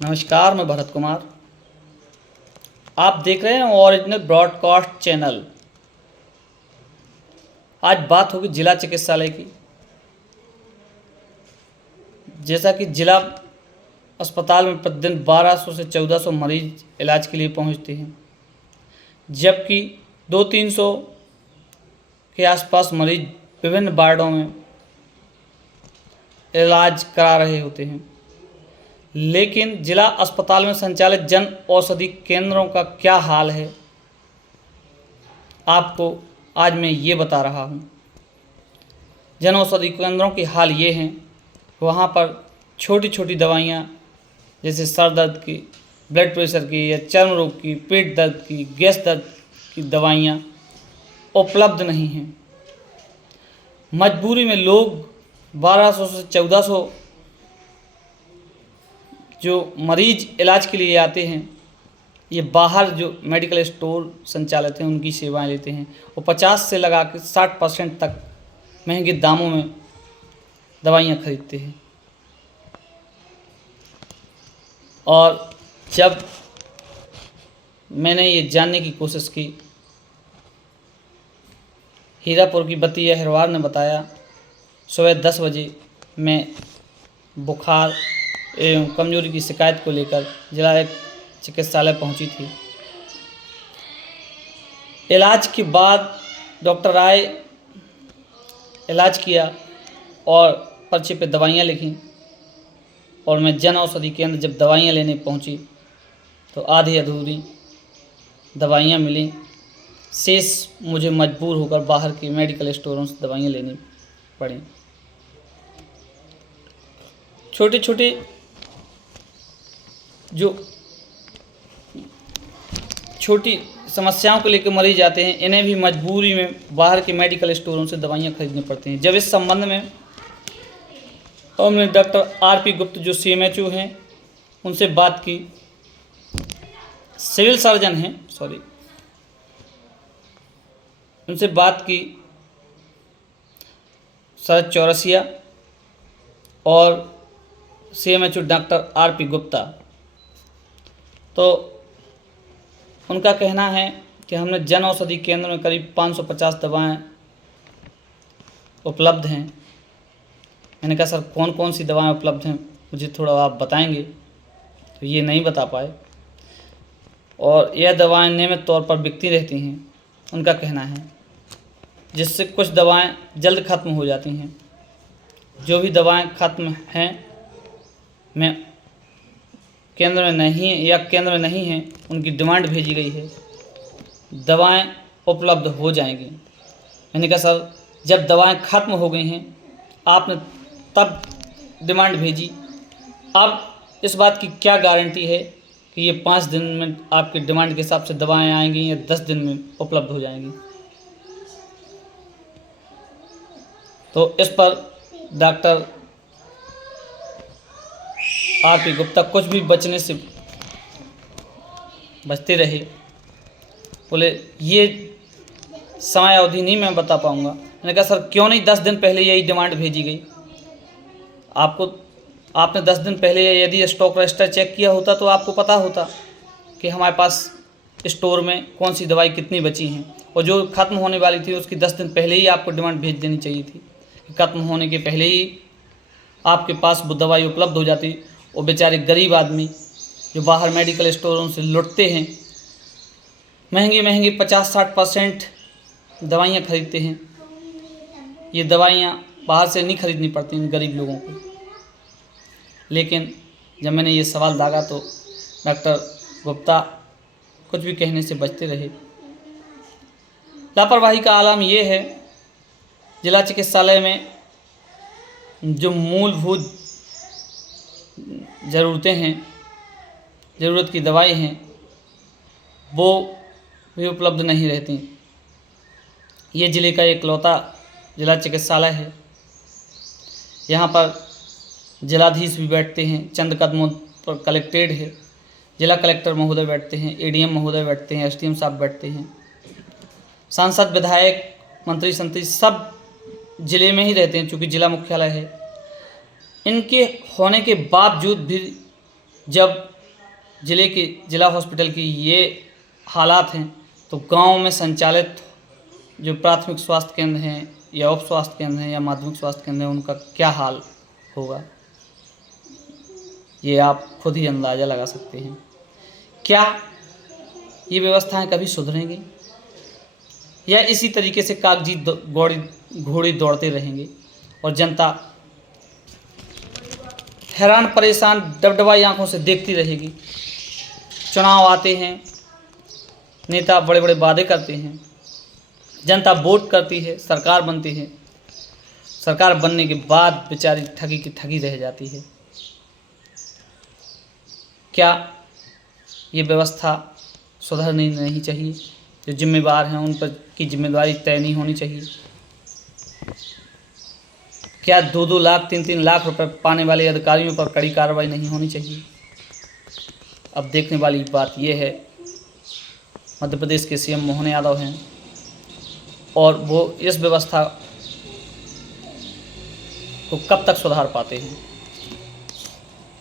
नमस्कार, मैं भरत कुमार। आप देख रहे हैं ओरिजिनल ब्रॉडकास्ट चैनल। आज बात होगी जिला चिकित्सालय की। जैसा कि जिला अस्पताल में प्रतिदिन 1200 से 1400 मरीज इलाज के लिए पहुंचते हैं, जबकि 200-300 के आसपास मरीज विभिन्न वार्डों में इलाज करा रहे होते हैं। लेकिन जिला अस्पताल में संचालित जन औषधि केंद्रों का क्या हाल है, आपको आज मैं ये बता रहा हूँ। जन औषधि केंद्रों के हाल ये हैं, वहाँ पर छोटी छोटी दवाइयाँ जैसे सर दर्द की, ब्लड प्रेशर की या चर्म रोग की, पेट दर्द की, गैस दर्द की दवाइयाँ उपलब्ध नहीं हैं। मजबूरी में लोग 1200 से 1400 जो मरीज इलाज के लिए आते हैं, ये बाहर जो मेडिकल स्टोर संचालित हैं उनकी सेवाएं लेते हैं और 50 से लगा के 60% तक महंगे दामों में दवाइयाँ खरीदते हैं। और जब मैंने ये जानने की कोशिश की, हीरापुर की बतिया हिरवार ने बताया, सुबह 10 बजे मैं बुखार एवं कमजोरी की शिकायत को लेकर जिला चिकित्सालय पहुंची थी। इलाज के बाद डॉक्टर आए, इलाज किया और पर्चे पे दवाइयाँ लिखीं और मैं जन औषधि केंद्र जब दवाइयाँ लेने पहुंची तो आधी अधूरी दवाइयाँ मिली। शेष मुझे मजबूर होकर बाहर के मेडिकल स्टोरों से दवाइयाँ लेनी पड़ी। छोटे छोटे जो छोटी समस्याओं को लेकर मरीज आते हैं, इन्हें भी मजबूरी में बाहर के मेडिकल स्टोरों से दवाइयाँ खरीदनी पड़ती हैं। जब इस संबंध में हमने डॉक्टर आर.पी. गुप्त जो CMHO हैं उनसे बात की, सिविल सर्जन हैं, उनसे बात की, शरद चौरसिया और CMHO डॉक्टर आर.पी. गुप्ता। तो उनका कहना है कि हमने जन औषधि केंद्र में करीब 550 दवाएं उपलब्ध हैं। मैंने कहा सर कौन कौन सी दवाएं उपलब्ध हैं, मुझे थोड़ा आप बताएंगे। तो ये नहीं बता पाए और यह दवाएं नियमित तौर पर बिकती रहती हैं, उनका कहना है, जिससे कुछ दवाएं जल्द ख़त्म हो जाती हैं। जो भी दवाएं ख़त्म हैं, मैं केंद्र में नहीं हैं, उनकी डिमांड भेजी गई है, दवाएं उपलब्ध हो जाएंगी। मैंने कहा सर जब दवाएं ख़त्म हो गई हैं, आपने तब डिमांड भेजी, अब इस बात की क्या गारंटी है कि ये 5 दिन में आपकी डिमांड के हिसाब से दवाएं आएंगी या 10 दिन में उपलब्ध हो जाएंगी। तो इस पर डॉक्टर आर.पी. गुप्ता कुछ भी बचने से बचते रहे। बोले ये समय अवधि नहीं मैं बता पाऊँगा। मैंने कहा सर क्यों नहीं 10 दिन पहले यही डिमांड भेजी गई। आपने 10 दिन पहले यदि स्टॉक रजिस्टर चेक किया होता तो आपको पता होता कि हमारे पास स्टोर में कौन सी दवाई कितनी बची हैं, और जो ख़त्म होने वाली थी उसकी 10 दिन पहले ही आपको डिमांड भेज देनी चाहिए थी कि ख़त्म होने के पहले ही आपके पास वो दवाई उपलब्ध हो जाती। और बेचारे गरीब आदमी जो बाहर मेडिकल स्टोरों से लुटते हैं, महंगी 50-60% दवाइयाँ खरीदते हैं। ये दवाइयाँ बाहर से नहीं खरीदनी पड़ती इन गरीब लोगों को। लेकिन जब मैंने ये सवाल दागा तो डॉक्टर गुप्ता कुछ भी कहने से बचते रहे। लापरवाही का आलम ये है, जिला चिकित्सालय में जो मूलभूत ज़रूरतें हैं, ज़रूरत की दवाई हैं, वो भी उपलब्ध नहीं रहती। ये ज़िले का एकलौता जिला चिकित्सालय है। यहाँ पर जिलाधीश भी बैठते हैं, चंद कदमों पर कलेक्ट्रेट है, जिला कलेक्टर महोदय बैठते हैं, ADM महोदय बैठते हैं, SDM साहब बैठते हैं, सांसद, विधायक, मंत्री संत्री सब ज़िले में ही रहते हैं चूँकि ज़िला मुख्यालय है। इनके होने के बावजूद भी जब जिला हॉस्पिटल की ये हालात हैं तो गांव में संचालित जो प्राथमिक स्वास्थ्य केंद्र हैं या उप स्वास्थ्य केंद्र हैं या माध्यमिक स्वास्थ्य केंद्र हैं उनका क्या हाल होगा, ये आप खुद ही अंदाज़ा लगा सकते हैं। क्या ये व्यवस्थाएं कभी सुधरेंगी या इसी तरीके से कागजी घोड़े दौड़ते रहेंगे और जनता हैरान परेशान डबडबाई आंखों से देखती रहेगी। चुनाव आते हैं, नेता बड़े बड़े वादे करते हैं, जनता वोट करती है, सरकार बनती है, सरकार बनने के बाद बेचारी ठगी की ठगी रह जाती है। क्या ये व्यवस्था सुधरनी नहीं चाहिए? जो जिम्मेवार हैं उन पर की जिम्मेदारी तय नहीं होनी चाहिए? क्या 2-2 लाख 3-3 लाख रुपए पाने वाले अधिकारियों पर कड़ी कार्रवाई नहीं होनी चाहिए? अब देखने वाली बात यह है, मध्य प्रदेश के सीएम मोहन यादव हैं और वो इस व्यवस्था को कब तक सुधार पाते हैं।